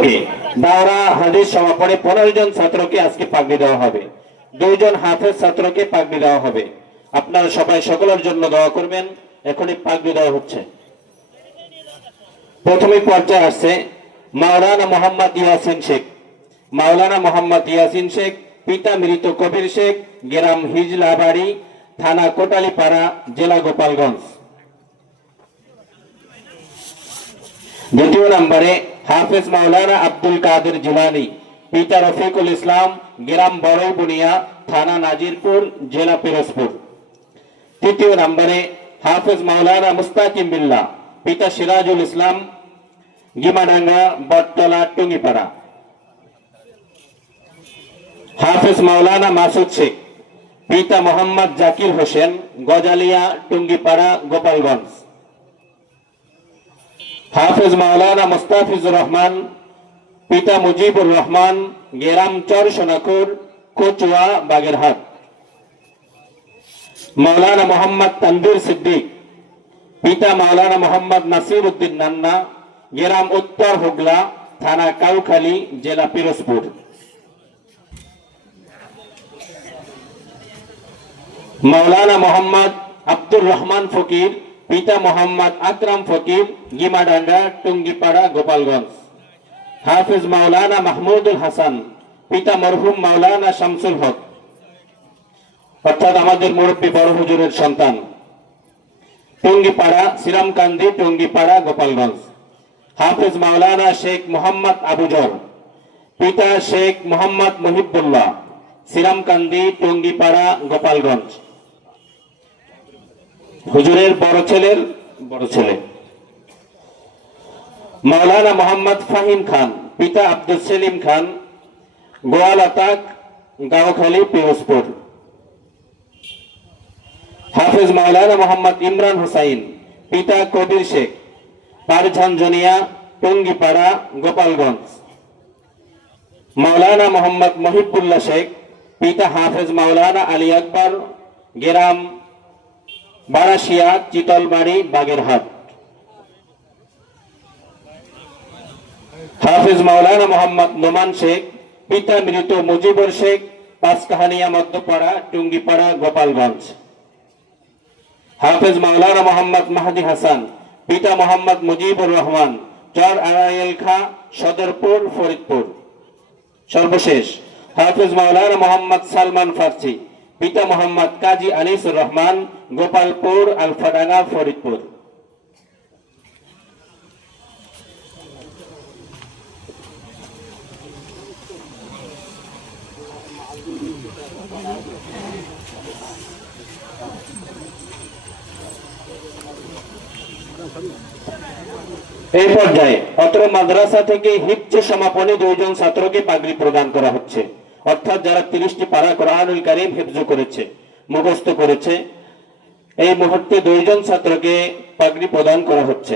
ছাত্রকে দাওরা হাদিস সমাপনে 15 জন ছাত্রকে আজকে পাগড়ি দেওয়া হবে। 2 জন হাফেজ ছাত্রকে পাগড়ি দেওয়া হবে। আপনারা সবাই সকলের জন্য দোয়া করবেন। এখনই পাগড়ি দেওয়া হচ্ছে। প্রথমে পর্যায়ে আসছে মাওলানা মোহাম্মদ ইয়াসিন শেখ। মাওলানা মোহাম্মদ ইয়াসিন শেখ, পিতা মৃত কবির শেখ, গ্রাম হিজলাবাড়ি, থানা কোটালীপাড়া, জেলা গোপালগঞ্জ। দ্বিতীয় নম্বরে হাফেজ মাওলানা আব্দুল কাদের জিলানী, পিতা রফিকুল ইসলাম, গ্রাম বড়বুনিয়া, থানা নাজিরপুর, জেলা পিরোজপুর। তৃতীয় নম্বরে হাফেজ মাওলানা মুস্তাকিম বিল্লাহ, পিতা সিরাজুল ইসলাম, গিমাডাঙ্গা, বটতলা, টুঙ্গিপাড়া। হাফেজ মাওলানা মাসুদ শেখ, পিতা মোহাম্মদ জাকির হোসেন, গজালিয়া, টুঙ্গিপাড়া, গোপালগঞ্জ। হাফেজ মাওলানা মুস্তাফিজুর রহমান, পিতা মুজিবুর রহমান, গ্রাম চর সোনাকুর, কচুয়া, বাগেরহাট। মাওলানা মোহাম্মদ তানভীর সিদ্দিক, পিতা মাওলানা মোহাম্মদ নাসির উদ্দিন নান্না, গ্রাম উত্তর হুগলা, থানা কাউখালী, জেলা পিরোজপুর। মাওলানা মোহাম্মদ আব্দুর রহমান ফকির, পিতা মোহাম্মদ আকরাম ফকির, গিমাডাঙ্গা, টুঙ্গিপাড়া, গোপালগঞ্জ। হাফেজ মাওলানা মাহমুদুল হাসান, পিতা মরহুম মাওলানা শামসুল হক, অর্থাৎ আমাদের মুরব্বী বড় হুজুরের সন্তান, টুঙ্গিপাড়া, শ্রীরামকান্দি, টুঙ্গিপাড়া, গোপালগঞ্জ। হাফেজ মাওলানা শেখ মোহাম্মদ আবুজর, পিতা শেখ মোহাম্মদ মুহিবুল্লাহ, শ্রীরামকান্দি, টুঙ্গিপাড়া, গোপালগঞ্জ। হুজুরের বড় ছেলে মাওলানা মোহাম্মদ ফাহিম খান, পিতা আব্দুল সেলিম খান, গোয়ালাতাক, গাওখালী, পিরোজপুর। হাফেজ মাওলানা মোহাম্মদ ইমরান হুসাইন, পিতা কবির শেখ, পারঝঞ্ঝনিয়া, টুঙ্গিপাড়া, গোপালগঞ্জ। মাওলানা মোহাম্মদ মহিবুল্লাহ শেখ, পিতা হাফেজ মাওলানা আলী আকবর, গ্রাম বারাশিয়া, চিতলবাড়ি, বাগেরহাট। হাফেজ মাওলানা মোহাম্মদ নোমান শেখ, পিতা মৃত মুজিবুর শেখ, পাঁচকাহানিয়া, মধ্যপাড়া, টুঙ্গিপাড়া, গোপালগঞ্জ। হাফেজ মাওলানা মোহাম্মদ মাহদি হাসান, পিতা মোহাম্মদ মুজিবুর রহমান, চর আড়াইল খা, সদরপুর, ফরিদপুর। সর্বশেষ হাফেজ মাওলানা মোহাম্মদ সালমান ফার্সি, পিতা মোহাম্মদ কাজী আনিসুর রহমান, গোপালপুর, আলফাডাঙ্গা, ফরিদপুর। এই পর্যায়ে অত্র মাদ্রাসা থেকে হিফজ সমাপনী 2 জন ছাত্রকে পাগড়ি প্রদান করা হচ্ছে, অর্থাৎ যারা 30টি পারা কোরআনুল কারীম হিফজ করেছে, মুখস্থ করেছে। এই মুহূর্তে 2 জন ছাত্রকে পাগড়ি প্রদান করা হচ্ছে।